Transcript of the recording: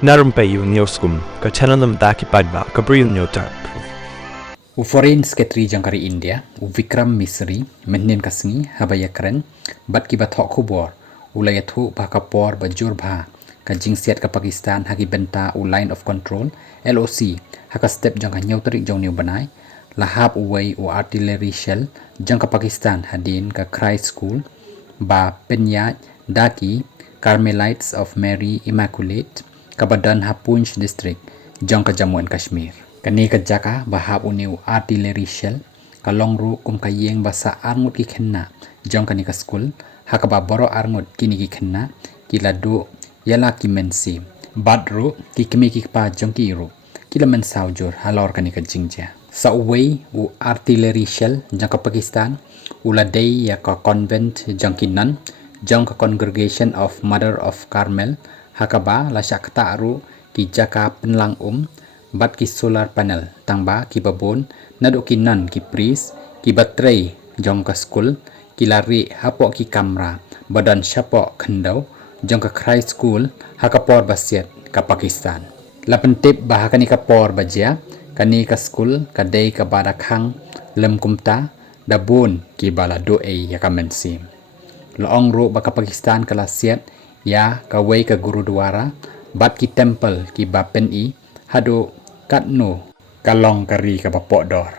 Na Rympei U Hynñiewtrep ki paidbah Bri U Hynñiewtrep. U foreign secretary jangkari India, u Vikram Misri, menien kasngi habaya keren, bat ki bathok khubor, u layathu ba kapor ba jur bha, ka jing Siat ka Pakistan haki benta u line of control, LOC, haka step jang Hynñiewtrep jong new banai, lahap uway u artillery shell, jang ka Pakistan hadin ka Christ School, ba pyniaid daki, Carmelites of Mary Immaculate, ka Badan Hapunch district, jang ka Jammu and Kashmir. Kani ka jaka bahap uniu artillery shell ka longru kum ka yeng basa arngut ki khynnah jong kani ka skul haka ba baroh arngut kini ki khynnah ki ladu yala ki mensi badru ki kemi ki pa jong ki iru ki lamen saujur halor kani ka jingja sa uwei u artillery shell jong ka Pakistan uladei ya ka convent jong ki nan jong ka congregation of mother of Carmel haka ba la syakta aru ki jaka penlang bat ki solar panel tangba ki babon nado ki nan ki priest ki baterai jong ka skul ki lari hapok ki kamera badan syapok khendau jong ka Christ School hakapor basiat ka Pakistan la pentip bahaka ni kapor bajia kani ka skul kadai ka badakhang lem kumta dabun ki bala doe ya ka mensim laong ro ba ka Pakistan kala Siat ya ka wei ka gurudwara bat ki temple ki bapen haduh katno kalong kari ka bapok dor